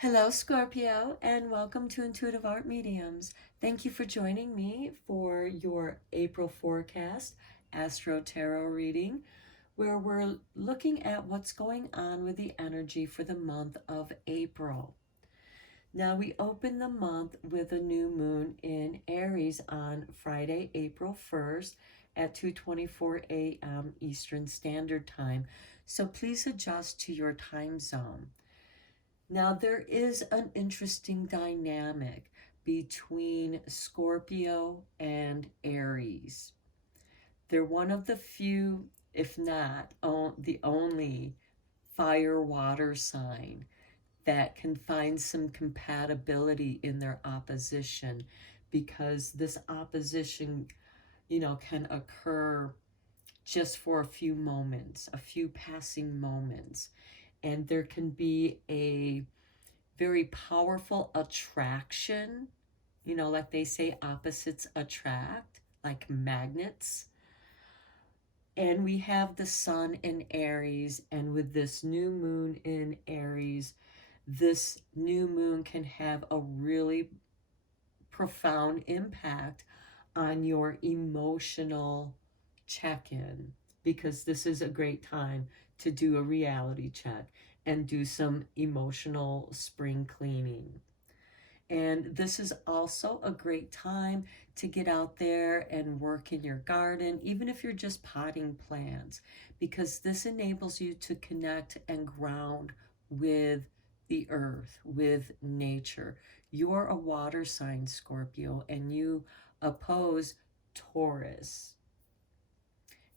Hello, Scorpio, and welcome to Intuitive Art Mediums. Thank you for joining me for your April forecast Astro Tarot reading, where we're looking at what's going on with the energy for the month of April. Now, we open the month with a new moon in Aries on Friday, April 1st at 2:24 a.m. Eastern Standard Time. So please adjust to your time zone. Now, there is an interesting dynamic between Scorpio and Aries. They're one of the few, if not the only, fire water sign that can find some compatibility in their opposition, because this opposition, can occur just for a few moments, a few passing moments. And there can be a very powerful attraction, like they say, opposites attract, like magnets. And we have the sun in Aries, and with this new moon in Aries, this new moon can have a really profound impact on your emotional check-in, because this is a great time to do a reality check and do some emotional spring cleaning. And this is also a great time to get out there and work in your garden, even if you're just potting plants, because this enables you to connect and ground with the earth, with nature. You're a water sign, Scorpio, and you oppose Taurus.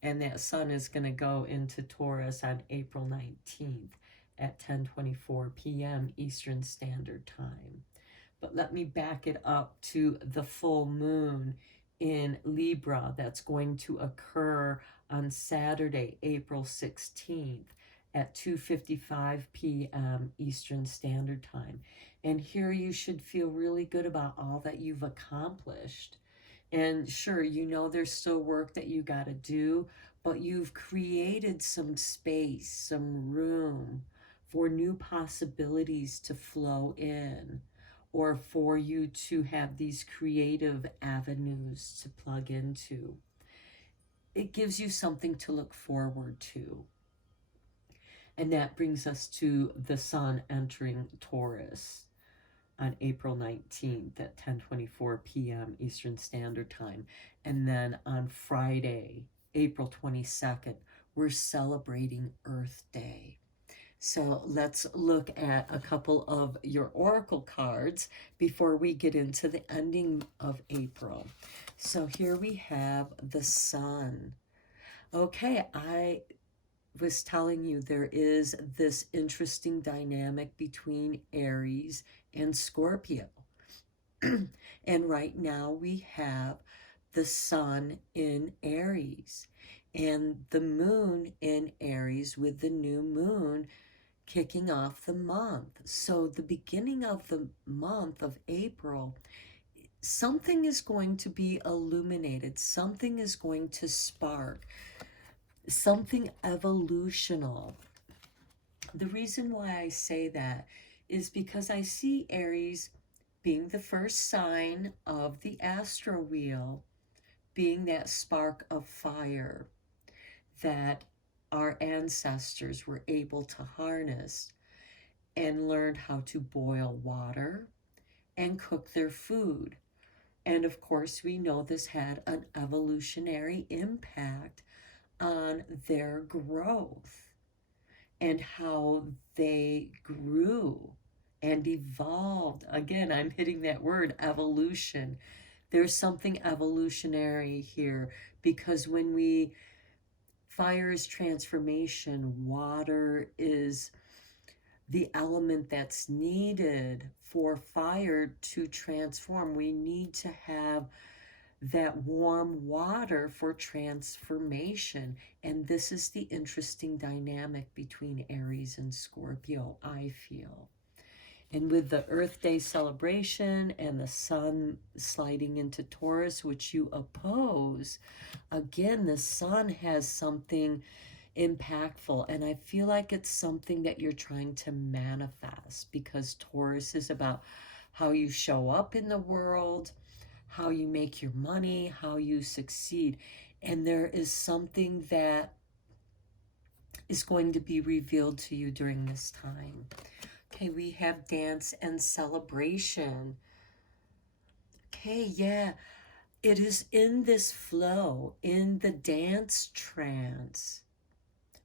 And that sun is going to go into Taurus on April 19th at 10:24 p.m. Eastern Standard Time. But let me back it up to the full moon in Libra that's going to occur on Saturday, April 16th at 2:55 p.m. Eastern Standard Time. And here you should feel really good about all that you've accomplished. And sure, there's still work that you got to do, but you've created some space, some room for new possibilities to flow in, or for you to have these creative avenues to plug into. It gives you something to look forward to. And that brings us to the sun entering Taurus on April 19th at 10:24 p.m. Eastern Standard Time. And then on Friday, April 22nd, we're celebrating Earth Day. So let's look at a couple of your oracle cards before we get into the ending of April. So here we have the sun. Okay, I was telling you there is this interesting dynamic between Aries and Scorpio. And right now we have the sun in Aries and the moon in Aries, with the new moon kicking off the month. So the beginning of the month of April, something is going to be illuminated, something is going to spark, something evolutional. The reason why I say that is because I see Aries being the first sign of the astro wheel, being that spark of fire that our ancestors were able to harness and learned how to boil water and cook their food. And of course, we know this had an evolutionary impact on their growth and how they grew and evolved. Again, I'm hitting that word, evolution. There's something evolutionary here, because when fire is transformation, water is the element that's needed for fire to transform. We need to have that warm water for transformation. And this is the interesting dynamic between Aries and Scorpio, I feel. And with the Earth Day celebration and the sun sliding into Taurus, which you oppose, again, the sun has something, impactful. And I feel like it's something that you're trying to manifest, because Taurus is about how you show up in the world, how you make your money, how you succeed. And there is something that is going to be revealed to you during this time. Okay, we have dance and celebration. Okay, yeah, it is in this flow, in the dance trance,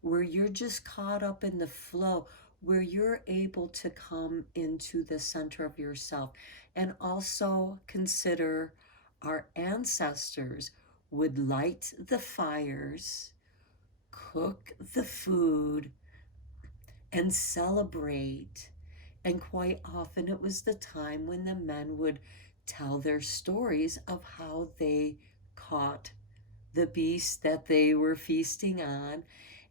where you're just caught up in the flow, where you're able to come into the center of yourself. And also consider our ancestors would light the fires, cook the food, and celebrate. And quite often it was the time when the men would tell their stories of how they caught the beast that they were feasting on.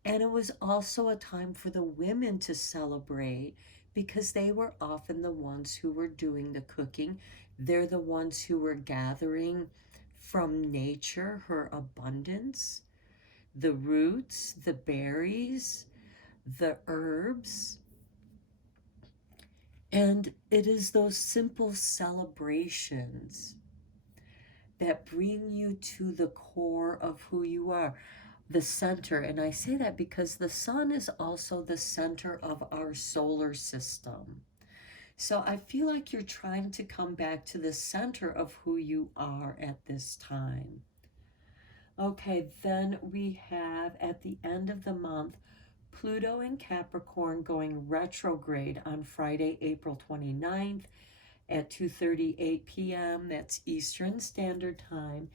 And it was also a time for the women to celebrate, because they were often the ones who were doing the cooking. They're the ones who were gathering from nature her abundance, the roots, the berries, the herbs. And it is those simple celebrations that bring you to the core of who you are, the center. And I say that because the sun is also the center of our solar system. So I feel like you're trying to come back to the center of who you are at this time. Okay, then we have at the end of the month, Pluto in Capricorn going retrograde on Friday, April 29th at 2:38 p.m. That's Eastern Standard Time.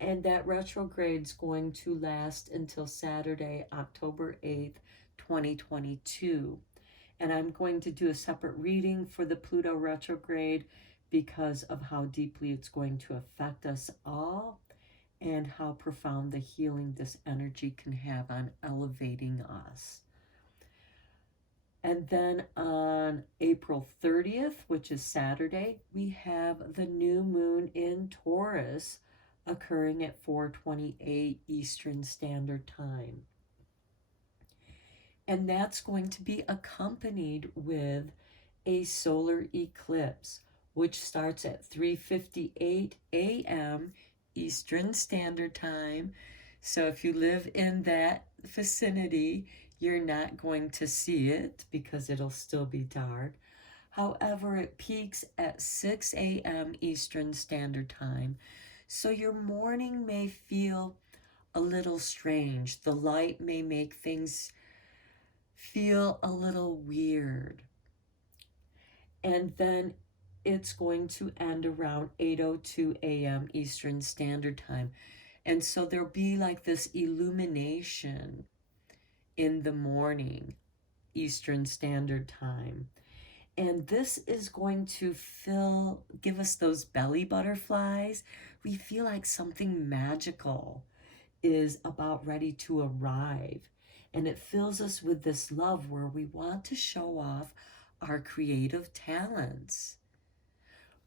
And that retrograde's going to last until Saturday, October 8th, 2022. And I'm going to do a separate reading for the Pluto retrograde because of how deeply it's going to affect us all and how profound the healing this energy can have on elevating us. And then on April 30th, which is Saturday, we have the new moon in Taurus occurring at 4:28 Eastern Standard Time. And that's going to be accompanied with a solar eclipse, which starts at 3:58 a.m. Eastern Standard Time. So if you live in that vicinity, you're not going to see it because it'll still be dark. However, it peaks at 6 a.m. Eastern Standard Time. So your morning may feel a little strange. The light may make things feel a little weird. And then it's going to end around 8:02 a.m. Eastern Standard Time. And so there'll be like this illumination in the morning, Eastern Standard Time. And this is going to give us those belly butterflies. We feel like something magical is about ready to arrive. And it fills us with this love where we want to show off our creative talents.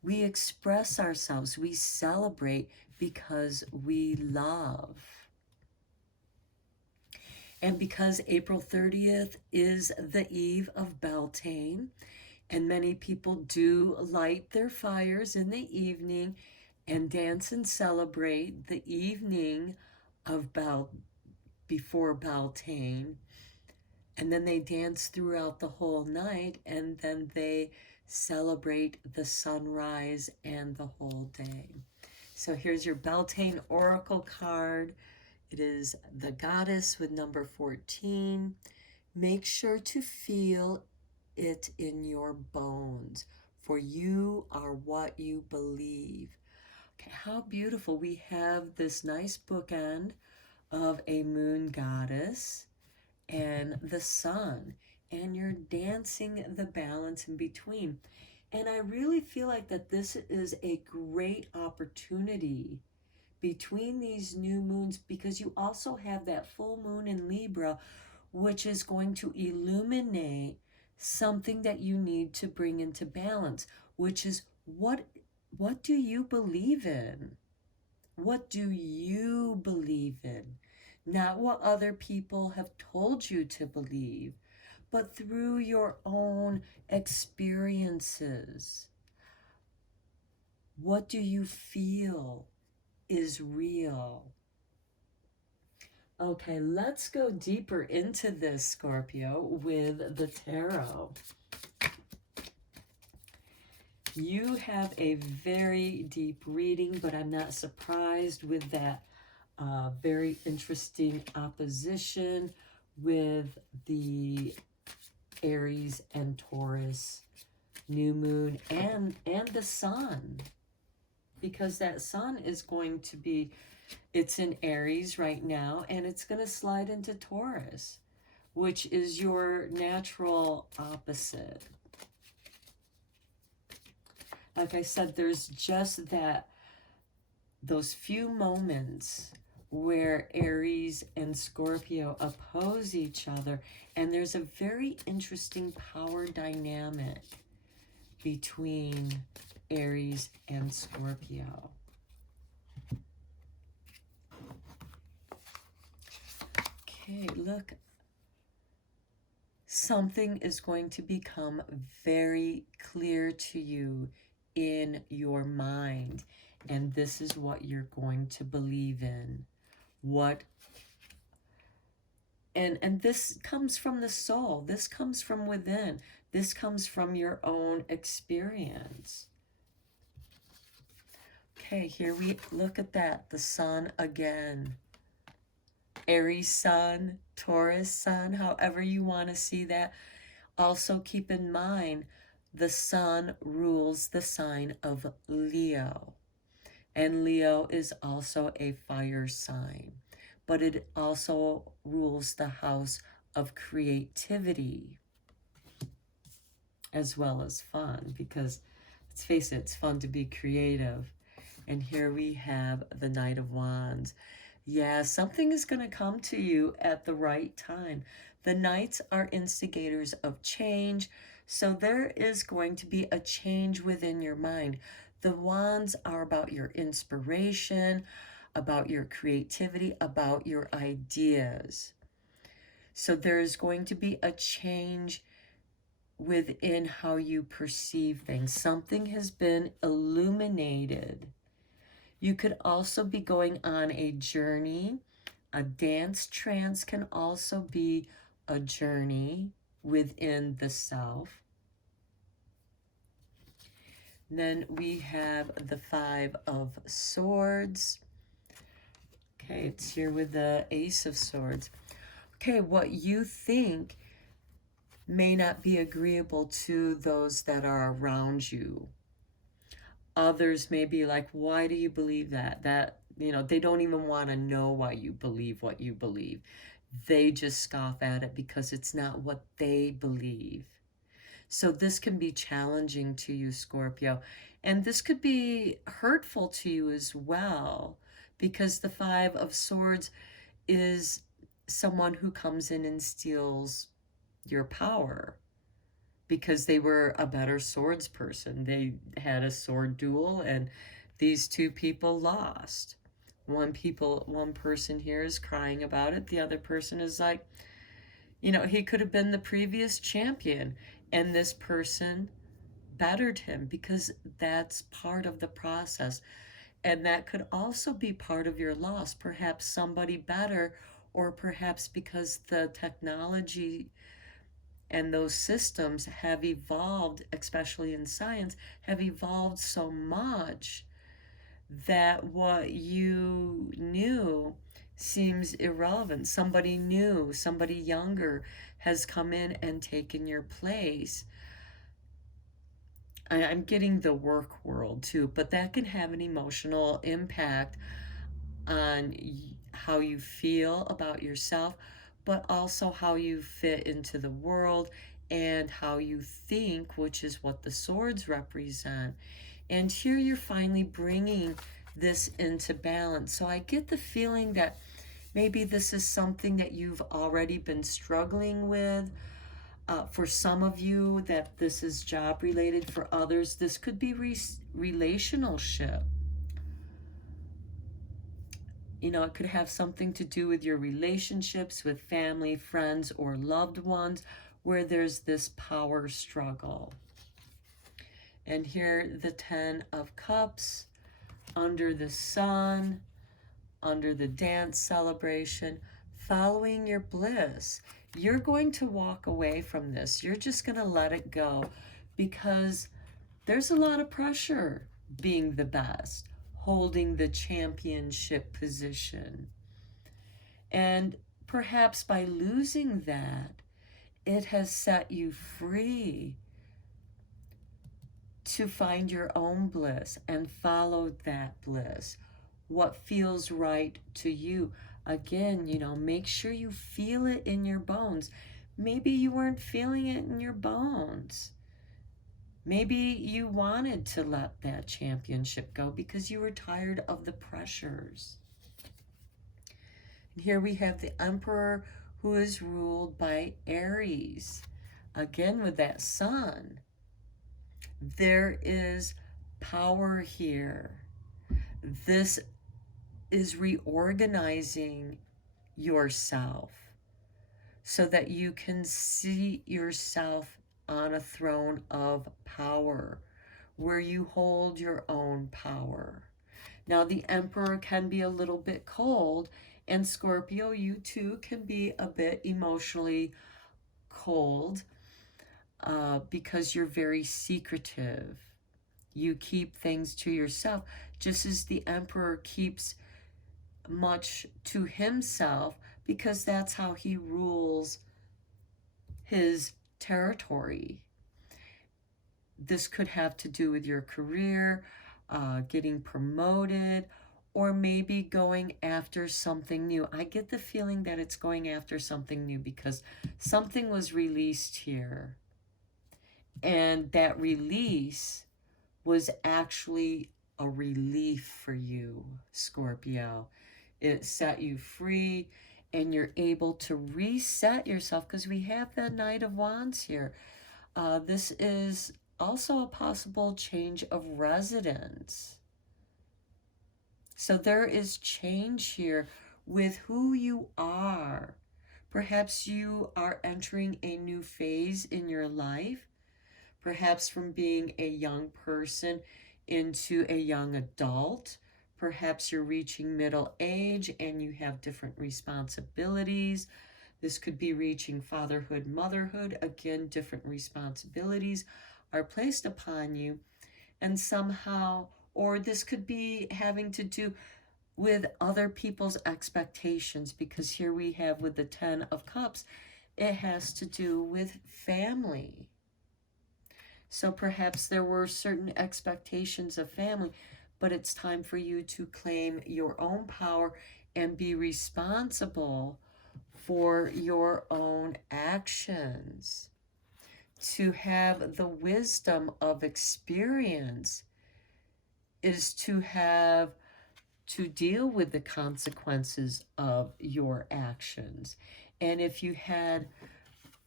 We express ourselves, we celebrate because we love. And because April 30th is the eve of Beltane, and many people do light their fires in the evening and dance and celebrate the evening of before Beltane. And then they dance throughout the whole night, and then they celebrate the sunrise and the whole day. So here's your Beltane Oracle card. It is the Goddess with number 14. Make sure to feel it in your bones, for you are what you believe. Okay, how beautiful. We have this nice bookend of a moon goddess and the sun, and you're dancing the balance in between. And I really feel like that this is a great opportunity between these new moons, because you also have that full moon in Libra, which is going to illuminate something that you need to bring into balance, which is what do you believe in? What do you believe in? not what other people have told you to believe, but through your own experiences. What do you feel is real? Okay, let's go deeper into this, Scorpio, with the tarot. You have a very deep reading, but I'm not surprised with that very interesting opposition with the Aries and Taurus new moon and the sun, because that sun is going to be, it's in Aries right now, and it's going to slide into Taurus, which is your natural opposite. Like I said, there's just those few moments where Aries and Scorpio oppose each other, and there's a very interesting power dynamic between Aries and Scorpio. Okay, look. Something is going to become very clear to you in your mind, and this is what you're going to believe in. And this comes from the soul. This comes from within. This comes from your own experience. Okay, here we look at that. The sun again. Aries sun, Taurus sun, however you want to see that. Also keep in mind, the sun rules the sign of Leo. And Leo is also a fire sign. But it also rules the house of creativity, as well as fun, because let's face it, it's fun to be creative. And here we have the Knight of Wands. Yeah, something is going to come to you at the right time. The Knights are instigators of change, so there is going to be a change within your mind. The Wands are about your inspiration, about your creativity, about your ideas. So there is going to be a change within how you perceive things. Something has been illuminated. You could also be going on a journey. A dance trance can also be a journey within the self. Then we have the Five of Swords. Okay, it's here with the Ace of Swords. Okay, what you think may not be agreeable to those that are around you. Others may be like, why do you believe that? They don't even want to know why you believe what you believe. They just scoff at it because it's not what they believe. So this can be challenging to you, Scorpio. And this could be hurtful to you as well, because the Five of Swords is someone who comes in and steals your power because they were a better swords person. They had a sword duel, and these two people lost. One person here is crying about it. The other person is like, he could have been the previous champion, and this person bettered him, because that's part of the process. And that could also be part of your loss. Perhaps somebody better, or perhaps because the technology and those systems have evolved, especially in science, have evolved so much that what you knew seems irrelevant. Somebody new, somebody younger has come in and taken your place. I'm getting the work world too, but that can have an emotional impact on how you feel about yourself, but also how you fit into the world and how you think, which is what the swords represent. And here you're finally bringing this into balance. So I get the feeling that maybe this is something that you've already been struggling with. For some of you, that this is job related. For others, this could be relationship. You know, it could have something to do with your relationships with family, friends, or loved ones, where there's this power struggle. And here, the 10 of Cups, under the sun, under the dance celebration, following your bliss. You're going to walk away from this. You're just going to let it go, because there's a lot of pressure being the best, holding the championship position. And perhaps by losing that, it has set you free to find your own bliss and follow that bliss. What feels right to you. Again, you know, make sure you feel it in your bones. Maybe you weren't feeling it in your bones. Maybe you wanted to let that championship go because you were tired of the pressures. And here we have the Emperor, who is ruled by Aries. Again, with that sun, there is power here. This is reorganizing yourself so that you can see yourself on a throne of power where you hold your own power. Now, the Emperor can be a little bit cold, and Scorpio, you too can be a bit emotionally cold because you're very secretive. You keep things to yourself, just as the Emperor keeps much to himself, because that's how he rules his territory. This could have to do with your career, getting promoted, or maybe going after something new. I get the feeling that it's going after something new because something was released here. And that release was actually a relief for you, Scorpio. It set you free, and you're able to reset yourself, because we have the Knight of Wands here. This is also a possible change of residence. So there is change here with who you are. Perhaps you are entering a new phase in your life, perhaps from being a young person into a young adult. Perhaps you're reaching middle age and you have different responsibilities. This could be reaching fatherhood, motherhood. Again, different responsibilities are placed upon you. And somehow, or this could be having to do with other people's expectations, because here we have with the 10 of Cups, it has to do with family. So perhaps there were certain expectations of family, but it's time for you to claim your own power and be responsible for your own actions. To have the wisdom of experience is to have to deal with the consequences of your actions. And if you had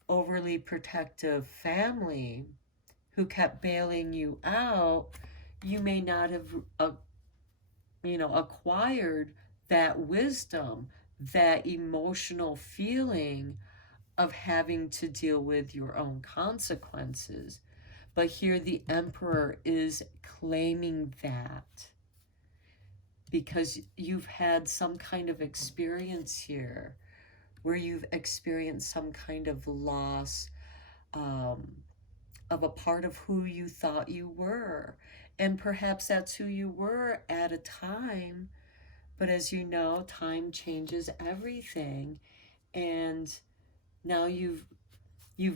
overly protective family who kept bailing you out, you may not have, acquired that wisdom, that emotional feeling of having to deal with your own consequences. But here the Emperor is claiming that, because you've had some kind of experience here where you've experienced some kind of loss of a part of who you thought you were. And perhaps that's who you were at a time. But as you know, time changes everything. And now you've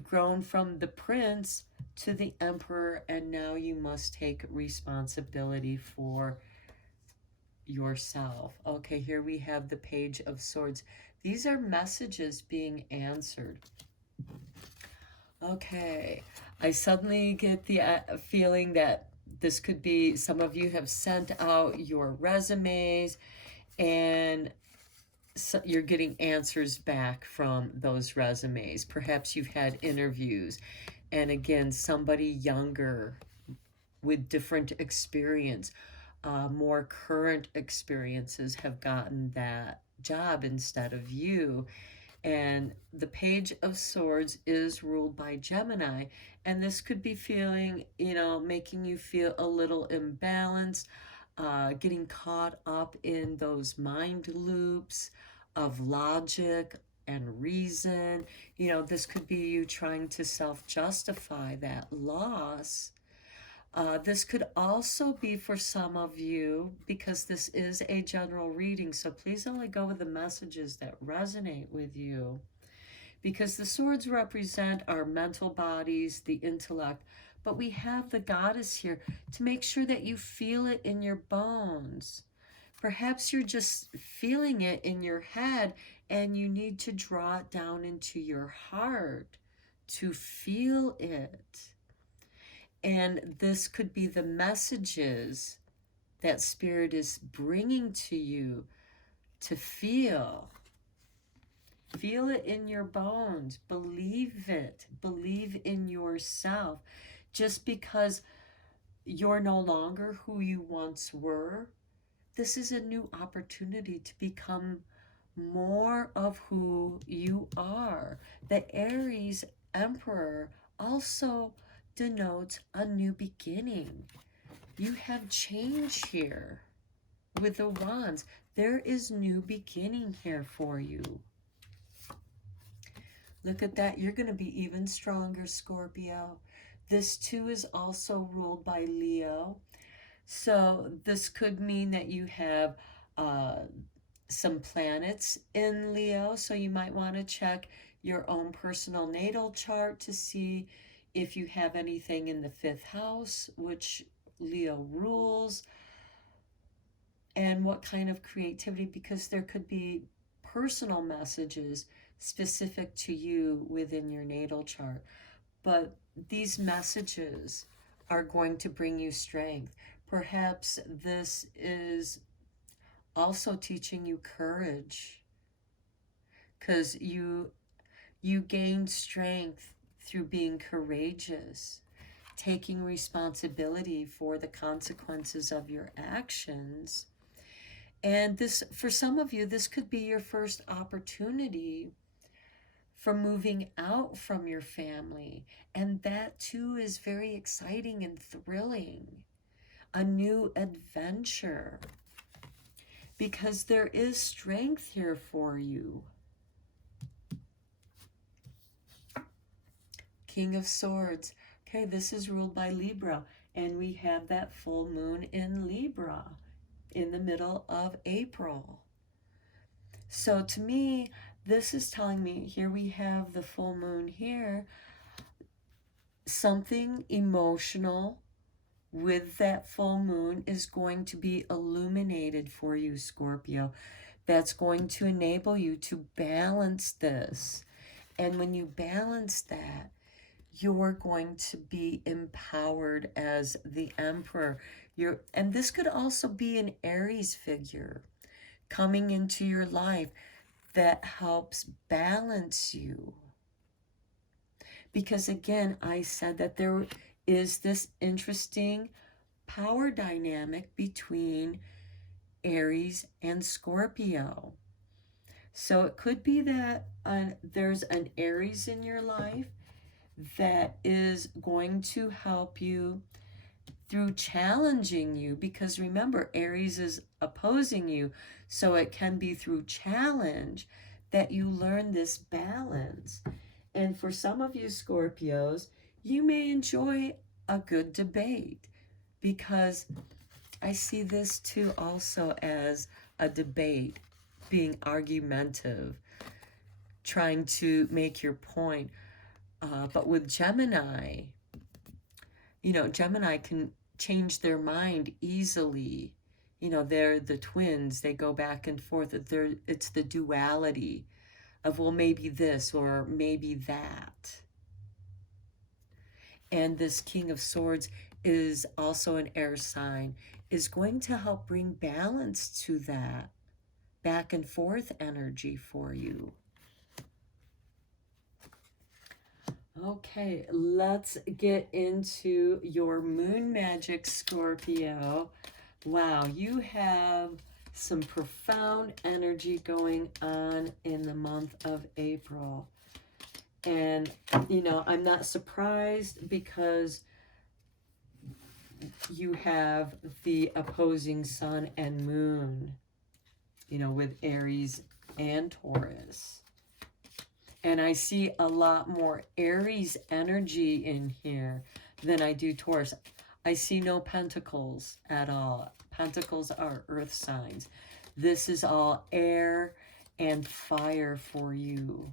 grown from the prince to the emperor, and now you must take responsibility for yourself. Okay, here we have the Page of Swords. These are messages being answered. Okay, I suddenly get the feeling that this could be, some of you have sent out your resumes, and so you're getting answers back from those resumes. Perhaps you've had interviews, and again, somebody younger with different experience more current experiences have gotten that job instead of you. And the Page of Swords is ruled by Gemini. And this could be feeling, making you feel a little imbalanced, getting caught up in those mind loops of logic and reason. This could be you trying to self justify that loss. This could also be for some of you, because this is a general reading, so please only go with the messages that resonate with you. Because the swords represent our mental bodies, the intellect, but we have the goddess here to make sure that you feel it in your bones. Perhaps you're just feeling it in your head and you need to draw it down into your heart to feel it. And this could be the messages that Spirit is bringing to you to feel. Feel it in your bones. Believe it. Believe in yourself. Just because you're no longer who you once were, this is a new opportunity to become more of who you are. The Aries Emperor also denotes a new beginning. You have change here with the wands. There is new beginning here for you. Look at that. You're going to be even stronger, Scorpio. This too is also ruled by Leo. So this could mean that you have some planets in Leo. So you might want to check your own personal natal chart to see if you have anything in the 5th house, which Leo rules, and what kind of creativity, because there could be personal messages specific to you within your natal chart. But these messages are going to bring you strength. Perhaps this is also teaching you courage, because you gain strength through being courageous, taking responsibility for the consequences of your actions. And this, for some of you, this could be your first opportunity for moving out from your family. And that too is very exciting and thrilling. A new adventure. Because there is strength here for you. King of Swords. Okay, this is ruled by Libra. And we have that full moon in Libra in the middle of April. So to me, this is telling me, here we have the full moon here, something emotional with that full moon is going to be illuminated for you, Scorpio. That's going to enable you to balance this. And when you balance that, you're going to be empowered as the Emperor. And this could also be an Aries figure coming into your life that helps balance you. Because again, I said that there is this interesting power dynamic between Aries and Scorpio. So it could be that there's an Aries in your life that is going to help you through challenging you, because remember, Aries is opposing you. So it can be through challenge that you learn this balance. And for some of you Scorpios, you may enjoy a good debate, because I see this too also as a debate, being argumentative, trying to make your point. But with Gemini, Gemini can change their mind easily. They're the twins. They go back and forth. It's the duality of, well, maybe this or maybe that. And this King of Swords is also an air sign, is going to help bring balance to that back and forth energy for you. Okay, let's get into your moon magic, Scorpio. Wow, you have some profound energy going on in the month of April. And, you know, I'm not surprised because you have the opposing sun and moon, you know, with Aries and Taurus. And I see a lot more Aries energy in here than I do Taurus. I see no pentacles at all. Pentacles are earth signs. This is all air and fire for you.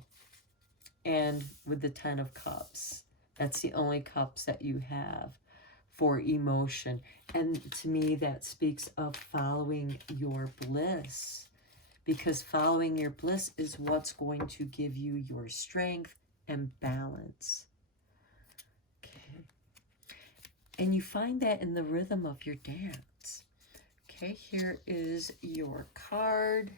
And with the 10 of Cups, that's the only cups that you have for emotion. And to me, that speaks of following your bliss, because following your bliss is what's going to give you your strength and balance. Okay. And you find that in the rhythm of your dance. Okay, here is your card.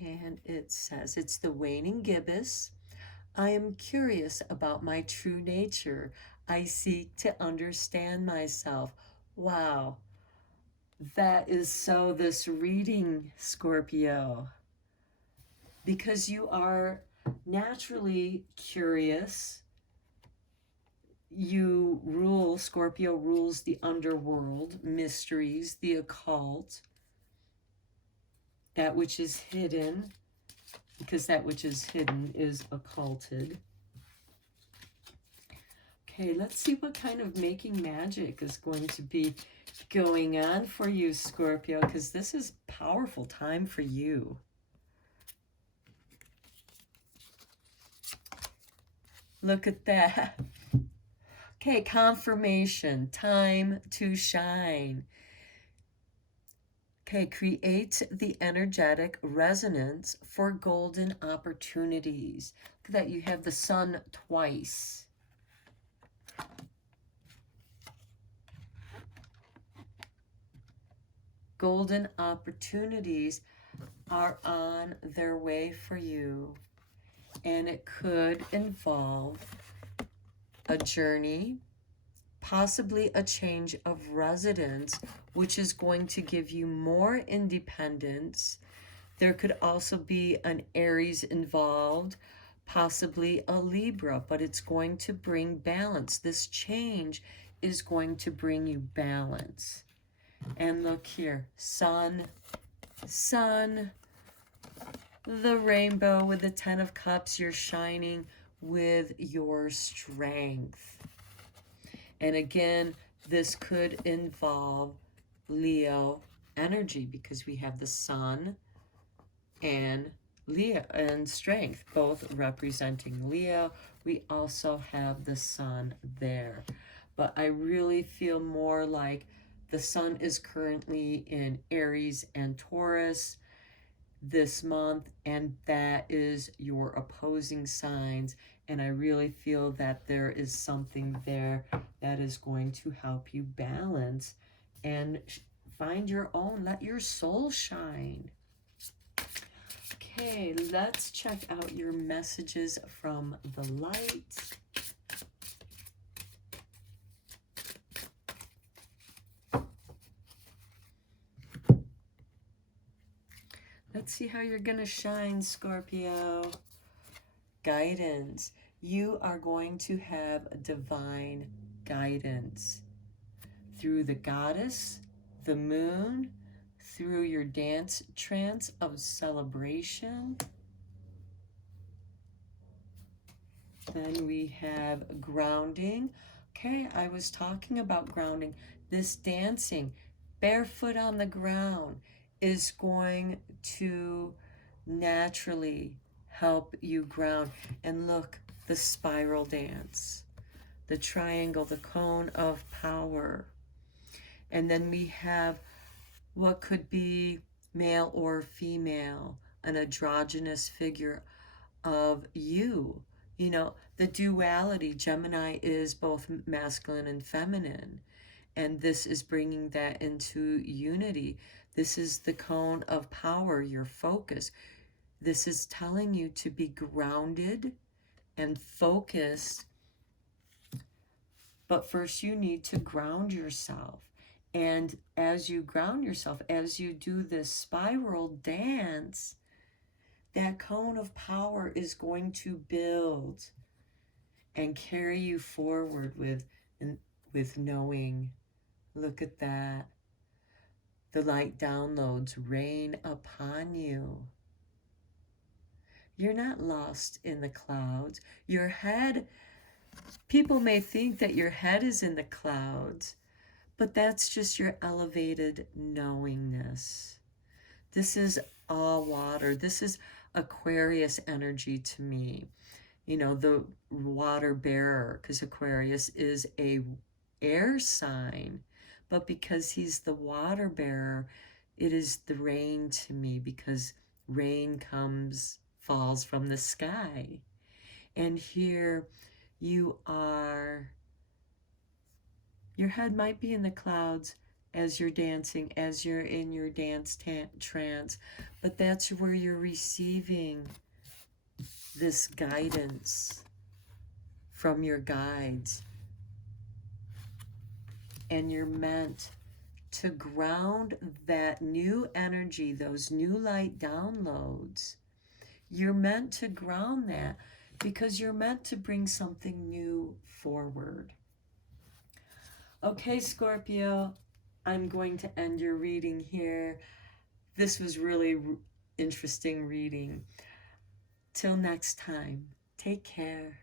And it says, it's the waning gibbous. I am curious about my true nature. I seek to understand myself. Wow. That is so this reading, Scorpio, because you are naturally curious. You rule, Scorpio rules the underworld, mysteries, the occult, that which is hidden, because that which is hidden is occulted. Okay, let's see what kind of making magic is going to be going on for you, Scorpio, because this is a powerful time for you. Look at that. Okay, confirmation, time to shine. Okay, create the energetic resonance for golden opportunities. Look at that, you have the sun twice. Golden opportunities are on their way for you, and it could involve a journey, possibly a change of residence, which is going to give you more independence. There could also be an Aries involved, possibly a Libra, but it's going to bring balance. This change is going to bring you balance. And look here, sun, the rainbow with the 10 of Cups, you're shining with your strength. And again, this could involve Leo energy, because we have the sun and Leo and strength, both representing Leo. We also have the sun there. But I really feel more like the sun is currently in Aries and Taurus this month, and that is your opposing signs. And I really feel that there is something there that is going to help you balance and find your own, let your soul shine. Okay, let's check out your messages from the light. Let's see how you're going to shine, Scorpio. Guidance. You are going to have divine guidance through the goddess, the moon, through your dance trance of celebration. Then we have grounding. Okay, I was talking about grounding. This dancing, barefoot on the ground, is going to naturally help you ground. And look, the spiral dance, the triangle, the cone of power. And then we have what could be male or female, an androgynous figure of you. You know, the duality, Gemini is both masculine and feminine. And this is bringing that into unity. This is the cone of power, your focus. This is telling you to be grounded and focused But first you need to ground yourself. And as you ground yourself, as you do this spiral dance, that cone of power is going to build and carry you forward with knowing. Look at that. The light downloads rain upon you. You're not lost in the clouds. Your head, people may think that your head is in the clouds, but that's just your elevated knowingness. This is all water. This is Aquarius energy to me. You know, the water bearer, because Aquarius is a air sign, but because he's the water bearer, it is the rain to me, because rain falls from the sky. And here you are, your head might be in the clouds as you're dancing, as you're in your dance trance, but that's where you're receiving this guidance from your guides. And you're meant to ground that new energy, those new light downloads. You're meant to ground that because you're meant to bring something new forward. Okay, Scorpio, I'm going to end your reading here. This was really interesting reading. Till next time, take care.